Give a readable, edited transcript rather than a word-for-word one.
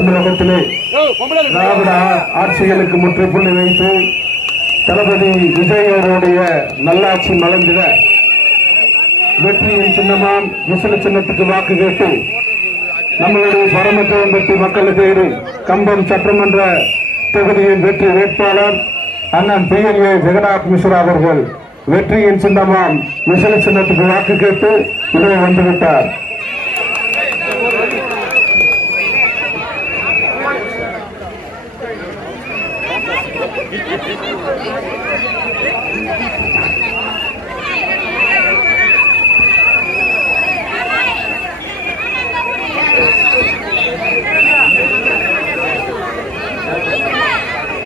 தமிழகத்திலே திராவிட ஆட்சிகளுக்கு முற்றுப்புள்ளி வைத்து தளபதி விஜய் அவருடைய நல்லாட்சி மலர்ந்திட வெற்றியின் சின்னமான் விசில சின்னத்துக்கு வாக்கு கேட்டு நம்மளுடைய பரமத்தவம்பட்டி மக்களுக்கு கம்பம் சட்டமன்ற தொகுதியின் வெற்றி வேட்பாளர் அண்ணன் PLA ஜெகநாத் மிஸ்ரா அவர்கள் வெற்றியின் சின்னமான் விசில சின்னத்துக்கு வாக்கு கேட்டு இதை வந்துவிட்டார்.